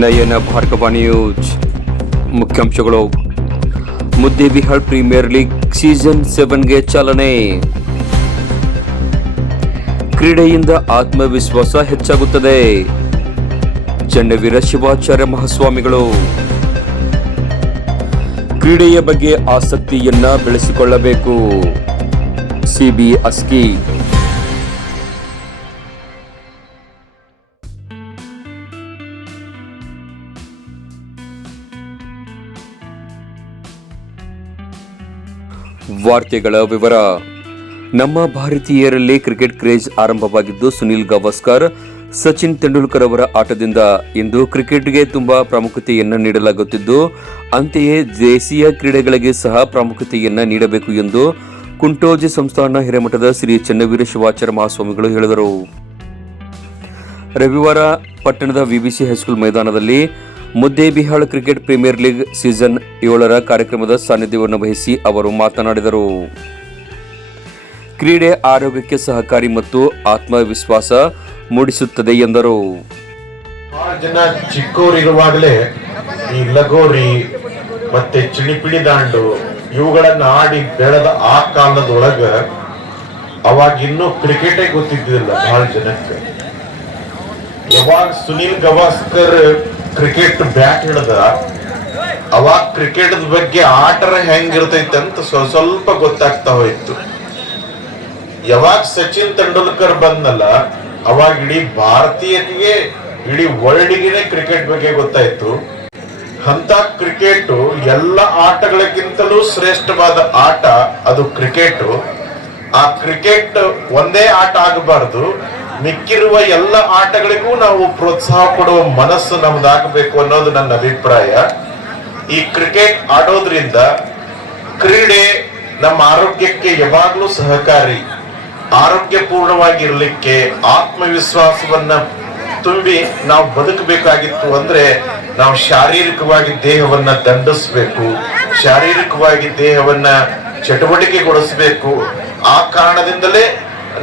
ನಯನ Bhargava news ಮುಖ್ಯಾಂಶಗಳು. Muddebihal premier league season ಸೆವೆನ್ಗೆ ಚಾಲನೆ. ಕ್ರೀಡೆಯಿಂದ ಆತ್ಮವಿಶ್ವಾಸ ಹೆಚ್ಚಾಗುತ್ತದೆ. ಚನ್ನವೀರ ಶಿವಾಚಾರ್ಯ ಮಹಾಸ್ವಾಮಿಗಳು. ಕ್ರೀಡೆಯ ಬಗ್ಗೆ ಆಸಕ್ತಿಯನ್ನ ಬೆಳೆಸಿಕೊಳ್ಳಬೇಕು. ಸಿಬಿ ಅಸ್ಕಿ ವಾರ್ತೆಗಳ ವಿವರ. ನಮ್ಮ ಭಾರತೀಯರಲ್ಲಿ ಕ್ರಿಕೆಟ್ ಕ್ರೇಜ್ ಆರಂಭವಾಗಿದ್ದು ಸುನಿಲ್ ಗವಾಸ್ಕರ್, ಸಚಿನ್ ತೆಂಡೂಲ್ಕರ್ ಅವರ ಆಟದಿಂದ ಇಂದು ಕ್ರಿಕೆಟ್ಗೆ ತುಂಬಾ ಪ್ರಾಮುಖ್ಯತೆಯನ್ನು ನೀಡಲಾಗುತ್ತಿದ್ದು, ಅಂತೆಯೇ ದೇಶೀಯ ಕ್ರೀಡೆಗಳಿಗೆ ಸಹ ಪ್ರಾಮುಖ್ಯತೆಯನ್ನು ನೀಡಬೇಕು ಎಂದು ಕುಂಟೋಜಿ ಸಂಸ್ಥಾನ ಹಿರೇಮಠದ ಶ್ರೀ ಚನ್ನವೀರ ಶಿವಾಚಾರ್ಯ ಮಹಾಸ್ವಾಮಿಗಳು ಹೇಳಿದರು. ರವಿವಾರ ಪಟ್ಟಣದ ವಿಬಿಸಿ ಹೈಸ್ಕೂಲ್ ಮೈದಾನದಲ್ಲಿ Muddebihal cricket premier league season ಏಳರ ಕಾರ್ಯಕ್ರಮದ ಸಾನ್ನಿಧ್ಯವನ್ನು ವಹಿಸಿ ಅವರು ಮಾತನಾಡಿದರು. ಕ್ರೀಡೆ ಆರೋಗ್ಯಕ್ಕೆ ಸಹಕಾರಿ ಮತ್ತು ಆತ್ಮವಿಶ್ವಾಸ ಮೂಡಿಸುತ್ತದೆ ಎಂದರು. ಜನ ಚಿಕ್ಕವರಿರುವಾಗಲೇ ಈ ಲಗೋರಿ ಮತ್ತೆ ಚಿಣಿಪಿಡಿ ದಾಂಡು ಇವುಗಳನ್ನ ಆಡಿ ಬೆಳೆದ ಆ ಕಾಲದೊಳಗ ಅವಾಗ ಇನ್ನೂ ಕ್ರಿಕೆಟೇ ಗೊತ್ತಿದ್ದಿಲ್ಲ ಬಹಳ ಜನಕ್ಕೆ. ಯಾವಾಗ ಸುನಿಲ್ ಗವಾಸ್ಕರ್ ಕ್ರಿಕೆಟ್ ಬ್ಯಾಟ್ ಹಿಡ್ದ, ಅವಾಗ ಕ್ರಿಕೆಟ್ ಬಗ್ಗೆ ಆಟರ ಹೆಂಗಿರ್ತೈತೆ ಅಂತ ಸ್ವ- ಸ್ವಲ್ಪ ಗೊತ್ತಾಗ್ತಾ ಹೋಯ್ತು. ಯಾವಾಗ ಸಚಿನ್ ತೆಂಡೂಲ್ಕರ್ ಬಂದಲ್ಲ ಅವಾಗ ಇಡೀ ಭಾರತೀಯರಿಗೆ ಇಡೀ ವರ್ಲ್ಡ್ಗೆ ಕ್ರಿಕೆಟ್ ಬಗ್ಗೆ ಗೊತ್ತಾಯ್ತು. ಅಂತ ಕ್ರಿಕೆಟ್ ಎಲ್ಲ ಆಟಗಳಿಗಿಂತಲೂ ಶ್ರೇಷ್ಠವಾದ ಆಟ ಅದು ಕ್ರಿಕೆಟ್ ಆ ಕ್ರಿಕೆಟ್ ಒಂದೇ ಆಟ ಆಗಬಾರ್ದು ಮಿಕ್ಕಿರುವ ಎಲ್ಲ ಆಟಗಳಿಗೂ ನಾವು ಪ್ರೋತ್ಸಾಹ ಕೊಡುವ ಮನಸ್ಸು ನಮ್ದಾಗಬೇಕು ಅನ್ನೋದು ನನ್ನ ಅಭಿಪ್ರಾಯ. ಈ ಕ್ರಿಕೆಟ್ ಆಡೋದ್ರಿಂದ ಕ್ರೀಡೆ ನಮ್ಮ ಆರೋಗ್ಯಕ್ಕೆ ಯಾವಾಗ್ಲೂ ಸಹಕಾರಿ. ಆರೋಗ್ಯಪೂರ್ಣವಾಗಿರ್ಲಿಕ್ಕೆ ಆತ್ಮವಿಶ್ವಾಸವನ್ನ ತುಂಬಿ ನಾವು ಬದುಕಬೇಕಾಗಿತ್ತು ಅಂದ್ರೆ ನಾವು ಶಾರೀರಿಕವಾಗಿ ದೇಹವನ್ನ ದಂಡಿಸ್ಬೇಕು, ಶಾರೀರಿಕವಾಗಿ ದೇಹವನ್ನ ಚಟುವಟಿಕೆಗೊಳಿಸಬೇಕು. ಆ ಕಾರಣದಿಂದಲೇ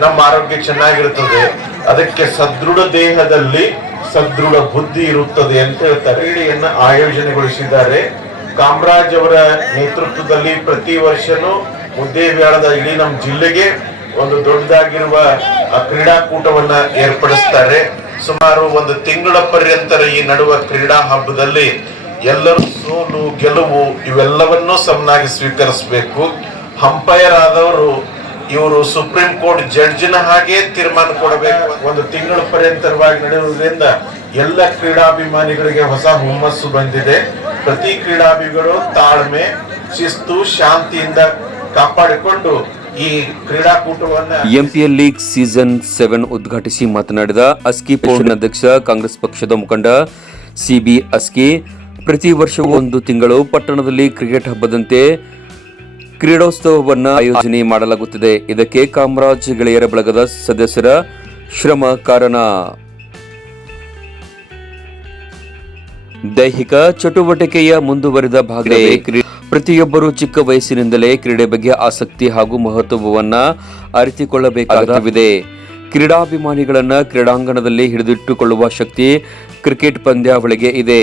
ನಮ್ಮ ಆರೋಗ್ಯ ಚೆನ್ನಾಗಿರುತ್ತದೆ. ಅದಕ್ಕೆ ಸದೃಢ ದೇಹದಲ್ಲಿ ಸದೃಢ ಬುದ್ಧಿ ಇರುತ್ತದೆ ಅಂತ ಹೇಳ್ತಾರೆ. ಕ್ರೀಡೆಯನ್ನ ಆಯೋಜನೆಗೊಳಿಸಿದ್ದಾರೆ. ಕಾಮರಾಜ್ ಅವರ ನೇತೃತ್ವದಲ್ಲಿ ಪ್ರತಿ ವರ್ಷನೂ ಮುದ್ದೇಬ್ಯಾಳದ ಇಡೀ ನಮ್ಮ ಜಿಲ್ಲೆಗೆ ಒಂದು ದೊಡ್ಡದಾಗಿರುವ ಕ್ರೀಡಾಕೂಟವನ್ನ ಏರ್ಪಡಿಸ್ತಾರೆ. ಸುಮಾರು ಒಂದು ತಿಂಗಳ ಪರ್ಯಂತರ ಈ ನಡುವ ಕ್ರೀಡಾ ಹಬ್ಬದಲ್ಲಿ ಎಲ್ಲರೂ ಸೋಲು, ಗೆಲುವು ಇವೆಲ್ಲವನ್ನೂ ಸಮನಾಗಿ ಸ್ವೀಕರಿಸಬೇಕು. ಅಂಪೈರ್ ಆದವರು ಇವರು ಸುಪ್ರೀಂ ಕೋರ್ಟ್ ಜಡ್ಜ್ನ ಹಾಗೆ ತೀರ್ಮಾನ ಕೊಡಬೇಕು ಒಂದು ತಿಂಗಳ ಪರ್ಯಂತರವಾಗಿ ನಡೆಯುವುದರಿಂದ ಎಲ್ಲ ಕ್ರೀಡಾಭಿಮಾನಿಗಳಿಗೆ ಹೊಸ ಹುಮ್ಮಸ್ಸು ಬಂದಿದೆ. ಪ್ರತಿ ಕ್ರೀಡಾಭಿಗಳು ತಾಳ್ಮೆ ಶಿಸ್ತು ಶಾಂತಿಯಿಂದ ಕಾಪಾಡಿಕೊಂಡು ಈ ಕ್ರೀಡಾಕೂಟವನ್ನು ಎಂಪಿಎಲ್ ಲೀಗ್ ಸೀಸನ್ ಸೆವೆನ್ ಉದ್ಘಾಟಿಸಿ ಮಾತನಾಡಿದ ಅಸ್ಕಿ ಪೋರ್ನ್ ಅಧ್ಯಕ್ಷ ಕಾಂಗ್ರೆಸ್ ಪಕ್ಷದ ಮುಖಂಡ ಸಿಬಿ ಅಸ್ಕಿ ಪ್ರತಿ ವರ್ಷವೂ ಒಂದು ತಿಂಗಳು ಪಟ್ಟಣದಲ್ಲಿ ಕ್ರಿಕೆಟ್ ಹಬ್ಬದಂತೆ ಕ್ರೀಡೋತ್ಸವವನ್ನು ಆಯೋಜನೆ ಮಾಡಲಾಗುತ್ತಿದೆ. ಇದಕ್ಕೆ ಕಾಮರಾಜ್ ಗೆಳೆಯರ ಬಳಗದ ಸದಸ್ಯರ ಶ್ರಮ ಕಾರಣ. ದೈಹಿಕ ಚಟುವಟಿಕೆಯ ಮುಂದುವರಿದ ಭಾಗ ಪ್ರತಿಯೊಬ್ಬರು ಚಿಕ್ಕ ವಯಸ್ಸಿನಿಂದಲೇ ಕ್ರೀಡೆ ಬಗ್ಗೆ ಆಸಕ್ತಿ ಹಾಗೂ ಮಹತ್ವವನ್ನ ಅರಿತುಕೊಳ್ಳಬೇಕಾಗಿದೆ ಕ್ರೀಡಾಭಿಮಾನಿಗಳನ್ನು ಕ್ರೀಡಾಂಗಣದಲ್ಲಿ ಹಿಡಿದಿಟ್ಟುಕೊಳ್ಳುವ ಶಕ್ತಿ ಕ್ರಿಕೆಟ್ ಪಂದ್ಯಾವಳಿಗೆ ಇದೆ.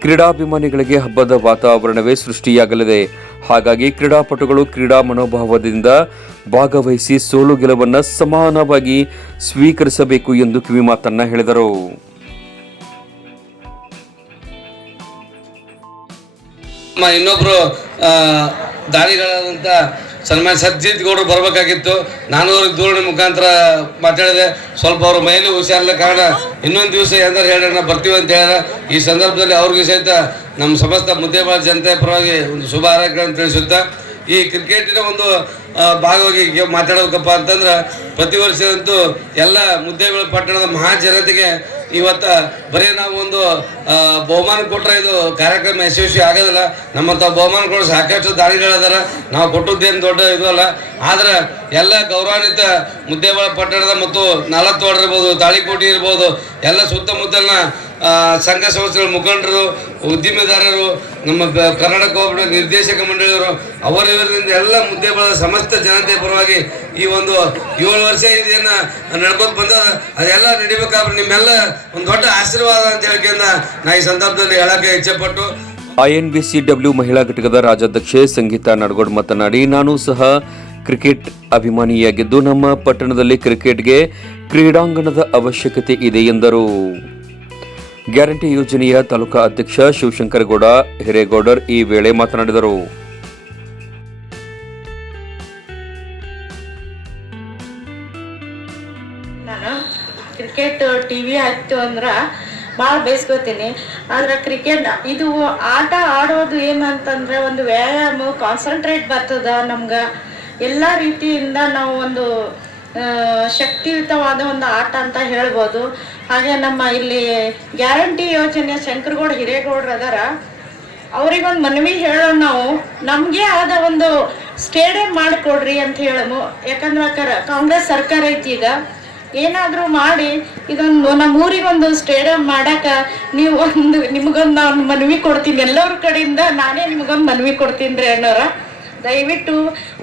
ಕ್ರೀಡಾಭಿಮಾನಿಗಳಿಗೆ ಹಬ್ಬದ ವಾತಾವರಣವೇ ಸೃಷ್ಟಿಯಾಗಲಿದೆ. ಹಾಗಾಗಿ ಕ್ರೀಡಾಪಟುಗಳು ಕ್ರೀಡಾ ಮನೋಭಾವದಿಂದ ಭಾಗವಹಿಸಿ ಸೋಲು ಗೆಲುವನ್ನು ಸಮಾನವಾಗಿ ಸ್ವೀಕರಿಸಬೇಕು ಎಂದು ಕಿವಿಮಾತನ್ನ ಹೇಳಿದರು. ಇನ್ನೊಬ್ರು ದಾನಿಗಳಾದಂಥ ಸನ್ಮಾನ್ಯ ಸಜ್ಜಿತ್ ಗೌಡರು ಬರಬೇಕಾಗಿತ್ತು. ನಾನು ಅವ್ರಿಗೆ ದೂರಣಿ ಮುಖಾಂತರ ಮಾತಾಡಿದೆ. ಸ್ವಲ್ಪ ಅವ್ರ ಮೈಲಿ ಹುಷಾರಿಲ್ಲ ಕಾರಣ ಇನ್ನೊಂದು ದಿವಸ ಏನಾದ್ರು ಹೇಳೋಣ ಬರ್ತೀವಿ ಅಂತ ಹೇಳ್ಯಾರ ಈ ಸಂದರ್ಭದಲ್ಲಿ ಅವ್ರಿಗೆ ಸಹಿತ ನಮ್ಮ ಸಮಸ್ತ ಮುದ್ದೇಬಾಳ ಜನತೆ ಪರವಾಗಿ ಒಂದು ಶುಭ ಹಾರೈಕೆಗಳನ್ನು ತಿಳಿಸುತ್ತಾ, ಈ ಕ್ರಿಕೆಟಿನ ಒಂದು ಭಾಗವಾಗಿ ಮಾತಾಡಬೇಕಪ್ಪ ಅಂತಂದ್ರೆ ಪ್ರತಿ ವರ್ಷದಂತೂ ಎಲ್ಲ ಮುದ್ದೇಬೇಳ ಪಟ್ಟಣದ ಮಹಾ ಜನತೆಗೆ ಇವತ್ತ ಬರೀ ನಾವು ಒಂದು ಬಹುಮಾನ ಕೊಟ್ಟರೆ ಇದು ಕಾರ್ಯಕ್ರಮ ಯಶಸ್ವಿ ಆಗೋದಿಲ್ಲ. ನಮ್ಮಂಥ ಬಹುಮಾನ ಕೊಡೋ ಸಾಕಷ್ಟು ದಾಳಿಗಳದಾರ ನಾವು ಕೊಟ್ಟದ್ದೇನು ದೊಡ್ಡ ಇದು ಅಲ್ಲ. ಆದ್ರೆ ಎಲ್ಲ ಗೌರವಾನ್ವಿತ ಮುದ್ದೇಬಳ ಪಟ್ಟಣದ ಮತ್ತು ನಾಲತ್ವಾಡ್ ಇರ್ಬೋದು, ತಾಳಿಕೋಟಿ ಇರ್ಬೋದು, ಎಲ್ಲ ಸುತ್ತಮುತ್ತಲಿನ ಸಂಘ ಸಂಸ್ಥೆಗಳ ಮುಖಂಡರು, ಉದ್ದಿಮೆದಾರರು, ನಮ್ಮ ಕರ್ನಾಟಕ ನಿರ್ದೇಶಕ ಮಂಡಳಿಯವರು, ಅವರಿವರಿಂದ ಎಲ್ಲ ಮುದ್ದೆ ಬೆಳೆದ ಸಮಸ್ತ ಜನತೆ ಪರವಾಗಿ ಈ ಒಂದು ಏಳು ವರ್ಷ ಇದೇನ ನಡ್ಕೊಂಡು ಬಂದ ಅದೆಲ್ಲ ನಡಿಬೇಕಾದ್ರೆ ನಿಮ್ಮೆಲ್ಲ ಒಂದು ದೊಡ್ಡ ಆಶೀರ್ವಾದ ಅಂತ ಹೇಳ್ಕೊಂಡ ನಾ ಈ ಸಂದರ್ಭದಲ್ಲಿ ಹೇಳಕ್ಕೆ ಇಚ್ಛೆಪಟ್ಟು ಸಿ ಡಬ್ಲ್ಯೂ ಮಹಿಳಾ ಘಟಕದ ರಾಜ್ಯಾಧ್ಯಕ್ಷೆ ಸಂಗೀತಾ ನಡ್ಗೋಡ್ ಮಾತನಾಡಿ, ನಾನು ಸಹ ಕ್ರಿಕೆಟ್ ಅಭಿಮಾನಿಯಾಗಿದ್ದು, ನಮ್ಮ ಪಟ್ಟಣದಲ್ಲಿ ಕ್ರಿಕೆಟ್ಗೆ ಕ್ರೀಡಾಂಗಣದ ಅವಶ್ಯಕತೆ ಇದೆ ಎಂದರು. ಗ್ಯಾರಂಟಿ ಯೋಜನೆಯ ತಾಲೂಕಾ ಅಧ್ಯಕ್ಷ ಶಿವಶಂಕರಗೌಡ ಹಿರೇಗೌಡರ್ ಈ ವೇಳೆ ಮಾತನಾಡಿದರು. ಆಯ್ತು ಅಂದ್ರೆ ಭಾಳ ಬೇಯಿಸ್ಕೋತೀನಿ ಆದ್ರೆ ಕ್ರಿಕೆಟ್ ಇದು ಆಟ ಆಡೋದು ಏನಂತಂದ್ರೆ ಒಂದು ವ್ಯಾಯಾಮ ಕಾನ್ಸಂಟ್ರೇಟ್ ಬರ್ತದ ನಮ್ಗೆ. ಎಲ್ಲ ರೀತಿಯಿಂದ ನಾವು ಒಂದು ಶಕ್ತಿಯುತವಾದ ಒಂದು ಆಟ ಅಂತ ಹೇಳ್ಬೋದು. ಹಾಗೆ ನಮ್ಮ ಇಲ್ಲಿ ಗ್ಯಾರಂಟಿ ಯೋಜನೆ ಶಂಕರಗೌಡ, ಹಿರೇಗೌಡ್ರು ಅದಾರ. ಅವ್ರಿಗೊಂದು ಮನವಿ ಹೇಳೋಣ ನಾವು. ನಮಗೆ ಆದ ಒಂದು ಸ್ಟೇಡಿಯಂ ಮಾಡಿಕೊಡ್ರಿ ಅಂತ ಹೇಳము ಯಾಕಂದ್ರೆ ಕಾಂಗ್ರೆಸ್ ಸರ್ಕಾರ ಐತಿ ಈಗ. ಏನಾದರೂ ಮಾಡಿ, ಇದೊಂದು ನಮ್ಮ ಊರಿಗೊಂದು ಸ್ಟೇಡಿಯಂ ಮಾಡಾಕ ನೀವು ಒಂದು ನಿಮಗೊಂದು ನಾನು ಮನವಿ ಕೊಡ್ತೀನಿ. ಎಲ್ಲರ ಕಡೆಯಿಂದ ನಾನೇ ನಿಮಗೊಂದು ಮನವಿ ಕೊಡ್ತೀನಿ ರೀ ಅಣ್ಣವ್ರ. ದಯವಿಟ್ಟು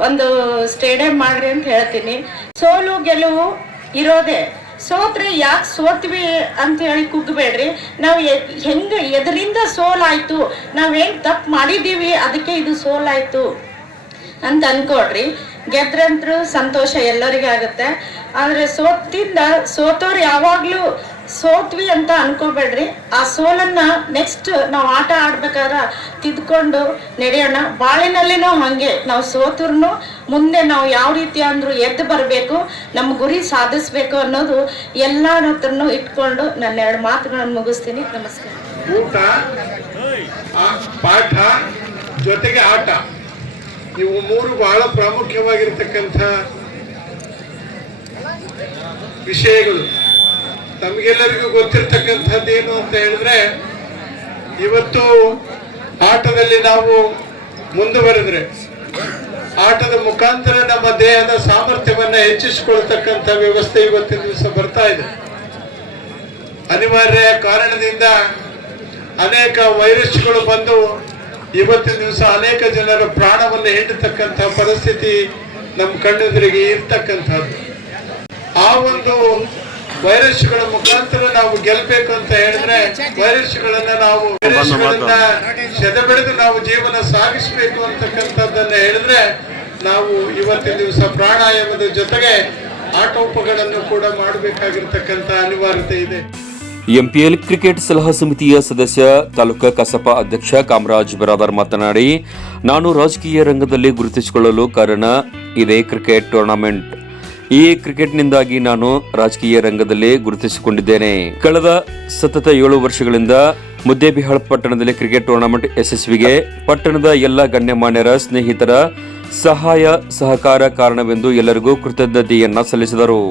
ಒಂದು ಸ್ಟೇಡಿಯಂ ಮಾಡ್ರಿ ಅಂತ ಹೇಳ್ತೀನಿ. ಸೋಲು ಗೆಲುವು ಇರೋದೇ. ಸೋತ್ರೆ ಯಾಕೆ ಸೋತ್ವಿ ಅಂತ ಹೇಳಿ ಕುಗ್ಬೇಡ್ರಿ. ನಾವು ಹೆಂಗೆ ಎದರಿಂದ ಸೋಲಾಯ್ತು? ನಾವೇನು ತಪ್ಪು ಮಾಡಿದ್ದೀವಿ, ಅದಕ್ಕೆ ಇದು ಸೋಲಾಯ್ತು ಅಂತ ಅನ್ಕೊಡ್ರಿ ಗೆದ್ರಂತ್ರು ಸಂತೋಷ ಎಲ್ಲರಿಗೂ ಆಗುತ್ತೆ. ಆದರೆ ಸೋತಿಂದ ಸೋತೋರು ಯಾವಾಗಲೂ ಸೋತ್ವಿ ಅಂತ ಅನ್ಕೋಬೇಡ್ರಿ. ಆ ಸೋಲನ್ನ ನೆಕ್ಸ್ಟ್ ನಾವು ಆಟ ಆಡ್ಬೇಕಾದ್ರೆ ತಿದ್ಕೊಂಡು ನಡೆಯೋಣ. ಬಾಳಿನಲ್ಲಿನೂ ಹಾಗೆ. ನಾವು ಸೋತರ್ನು ಮುಂದೆ ನಾವು ಯಾವ ರೀತಿ ಅಂದ್ರು ಎದ್ದು ಬರಬೇಕು ನಮ್ಮ ಗುರಿ ಸಾಧಿಸ್ಬೇಕು ಅನ್ನೋದು ಎಲ್ಲರ ಹತ್ರನೂ ಇಟ್ಕೊಂಡು ನನ್ನ ಎರಡು ಮಾತುಗಳನ್ನು ಮುಗಿಸ್ತೀನಿ. ನಮಸ್ಕಾರ. ಪಾಠ ಜೊತೆಗೆ ಆಟ. ಇವು ಮೂರು ಬಹಳ ಪ್ರಾಮುಖ್ಯವಾಗಿರ್ತಕ್ಕಂಥ ವಿಷಯಗಳು. ತಮಗೆಲ್ಲರಿಗೂ ಏನು ಅಂತ ಹೇಳಿದ್ರೆ, ಇವತ್ತು ಆಟದಲ್ಲಿ ನಾವು ಮುಂದುವರೆದ್ರೆ, ಆಟದ ಮುಖಾಂತರ ನಮ್ಮ ದೇಹದ ಸಾಮರ್ಥ್ಯವನ್ನು ಹೆಚ್ಚಿಸಿಕೊಳ್ತಕ್ಕಂಥ ವ್ಯವಸ್ಥೆ ಇವತ್ತಿನ ದಿವಸ ಬರ್ತಾ ಇದೆ. ಅನಿವಾರ್ಯ ಕಾರಣದಿಂದ ಅನೇಕ ವೈರಸ್ಗಳು ಬಂದು ಇವತ್ತಿನ ದಿವಸ ಅನೇಕ ಜನರ ಪ್ರಾಣವನ್ನು ಹಿಂಡತಕ್ಕಂಥ ಪರಿಸ್ಥಿತಿ ನಮ್ಮ ಕಣ್ಣೆದುರಿಗೆ ಇರ್ತಕ್ಕಂಥದ್ದು. ಆ ಒಂದು ವೈರಸ್ಗಳ ಮುಖಾಂತರ ನಾವು ಗೆಲ್ಬೇಕು ಅಂತ ಹೇಳಿದ್ರೆ ವೈರಸ್ಗಳನ್ನ ನಾವು ವೈರಸ್ಗಳನ್ನ ನಾವು ಜೀವನ ಸಾಗಿಸಬೇಕು ಅಂತಕ್ಕಂಥದ್ದನ್ನ ಹೇಳಿದ್ರೆ ನಾವು ಇವತ್ತಿನ ದಿವಸ ಪ್ರಾಣಾಯಾಮದ ಜೊತೆಗೆ ಆಟೋಪಗಳನ್ನು ಕೂಡ ಮಾಡಬೇಕಾಗಿರ್ತಕ್ಕಂಥ ಅನಿವಾರ್ಯತೆ ಇದೆ. ಎಂಪಿಎಲ್ ಕ್ರಿಕೆಟ್ ಸಲಹಾ ಸಮಿತಿಯ ಸದಸ್ಯ ತಾಲೂಕಾ ಕಸಪ ಅಧ್ಯಕ್ಷ ಕಾಮರಾಜ್ ಬರಾದರ್ ಮಾತನಾಡಿ, ನಾನು ರಾಜಕೀಯ ರಂಗದಲ್ಲಿ ಗುರುತಿಸಿಕೊಳ್ಳಲು ಕಾರಣ ಇದೆ ಕ್ರಿಕೆಟ್ ಟೂರ್ನಮೆಂಟ್. ಈ ಕ್ರಿಕೆಟ್ನಿಂದಾಗಿ ನಾನು ರಾಜಕೀಯ ರಂಗದಲ್ಲಿ ಗುರುತಿಸಿಕೊಂಡಿದ್ದೇನೆ. ಕಳೆದ ಸತತ ಏಳು ವರ್ಷಗಳಿಂದ ಮುದ್ದೇಬಿಹಾಳ್ ಪಟ್ಟಣದಲ್ಲಿ ಕ್ರಿಕೆಟ್ ಟೂರ್ನಮೆಂಟ್ ಯಶಸ್ವಿಗೆ, ಪಟ್ಟಣದ ಎಲ್ಲ ಗಣ್ಯಮಾನ್ಯರ ಸ್ನೇಹಿತರ ಸಹಾಯ ಸಹಕಾರ ಕಾರಣವೆಂದು ಎಲ್ಲರಿಗೂ ಕೃತಜ್ಞತೆಯನ್ನ ಸಲ್ಲಿಸಿದರು.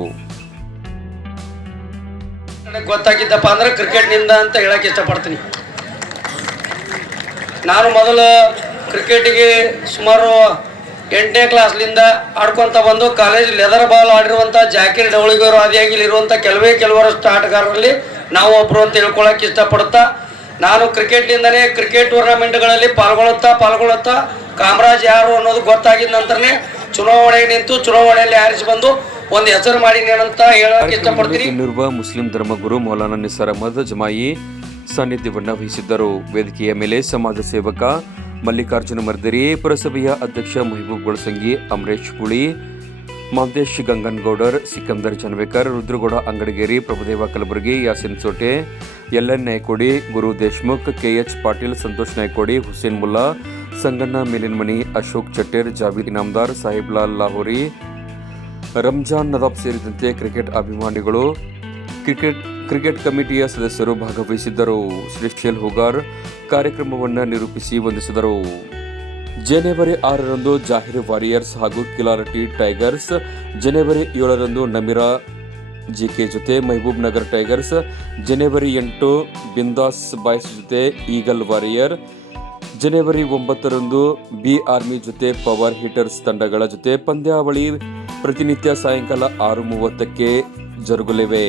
ಗೊತ್ತಾಗಿದ್ದಪ್ಪ ಅಂದ್ರೆ ಕ್ರಿಕೆಟ್ನಿಂದ ಅಂತ ಹೇಳಕ್ಕೆ ಇಷ್ಟಪಡ್ತೀನಿ. ನಾನು ಮೊದಲು ಕ್ರಿಕೆಟಿಗೆ ಸುಮಾರು ಎಂಟನೇ ಕ್ಲಾಸ್ಲಿಂದ ಆಡ್ಕೊಂತ ಬಂದು ಕಾಲೇಜ್ ಲೆದರ್ ಬಾಲ್ ಆಡಿರುವಂಥ ಜಾಕಿರ್ ಆದಿಯಾಗಿ ಇರುವಂಥ ಕೆಲವೇ ಕೆಲವರಷ್ಟು ಆಟಗಾರರಲ್ಲಿ ನಾವು ಒಬ್ಬರು ಅಂತ ಹೇಳ್ಕೊಳಕ್ಕೆ ಇಷ್ಟಪಡುತ್ತಾ, ನಾನು ಕ್ರಿಕೆಟ್ನಿಂದನೇ ಕ್ರಿಕೆಟ್ ಟೂರ್ನಮೆಂಟ್ಗಳಲ್ಲಿ ಪಾಲ್ಗೊಳ್ಳುತ್ತಾ ಪಾಲ್ಗೊಳ್ಳುತ್ತಾ ಕಾಮರಾಜ್ ಯಾರು ಅನ್ನೋದು ಗೊತ್ತಾಗಿದ್ದ ನಂತರನೇ ಚುನಾವಣೆಗೆ ನಿಂತು ಚುನಾವಣೆಯಲ್ಲಿ ಆರಿಸಿ ಬಂದು ಒಂದು ಹೆಸರು ಮಾಡಿ ಅಂತ ಹೇಳಕ್ಕೆ ಇಷ್ಟಪಡ್ತೀನಿ. ಇಲ್ಲಿರುವ ಮುಸ್ಲಿಂ ಧರ್ಮಗುರು ಮೌಲಾನಾ ನಿಸಾರ್ ಅಹಮದ್ ಜಮಾಯಿ ಸಾನ್ನಿಧ್ಯವನ್ನ ವಹಿಸಿದ್ದರು. ವೇದಿಕೆಯ ಮೇಲೆ ಸಮಾಜ ಸೇವಕ ಮಲ್ಲಿಕಾರ್ಜುನ ಮರ್ದರಿ ಪುರಸಭೆಯ ಅಧ್ಯಕ್ಷ Mahibub Golasangi Amaresh Puli Mahadesh Ganganagoudar Sikandar Chanvekar Rudragouda Angadigeri Prabhudeva Kalaburagi Yasin Sote L N Naikodi Guru Deshmukh KH Patil Santosh Naikodi Hussain Mulla Sanganna Melinmani Ashok Chatter Javeed Inamdar Sahiblal Lahori Ramzan Nadaf ಸೇರಿದಂತೆ cricket ಅಭಿಮಾನಿಗಳು cricket cricket ಕಮಿಟಿಯ ಸದಸ್ಯರು ಭಾಗವಹಿಸಿದ್ದರು. ಶ್ರೀಶೇಲ್ ಹುಗಾರ್ ಕಾರ್ಯಕ್ರಮವನ್ನು ನಿರೂಪಿಸಿ ವಂದಿಸಿದರು. ಜನವರಿ ಆರರಂದು Zahir warriors ಹಾಗೂ ಕಿಲಾರಟಿ tigers, ಜನವರಿ ಏಳರಂದು ನಮಿರಾ ಜಿಕೆ ಜೊತೆ ಮೆಹಬೂಬ್ ನಗರ್ ಟೈಗರ್ಸ್, ಜನವರಿ ಎಂಟು ಬಿಂದಾಸ್ ಬಾಯ್ಸ್ ಜೊತೆ ಈಗಲ್ ವಾರಿಯರ್, ಜನವರಿ ಒಂಬತ್ತರಂದು ಬಿ ಆರ್ಮಿ ಜೊತೆ ಪವರ್ ಹಿಟರ್ಸ್ ತಂಡಗಳ ಜೊತೆ ಪಂದ್ಯಾವಳಿ ಪ್ರತಿನಿತ್ಯ ಸಾಯಂಕಾಲ ಆರು ಮೂವತ್ತಕ್ಕೆ ಜರುಗಲಿವೆ.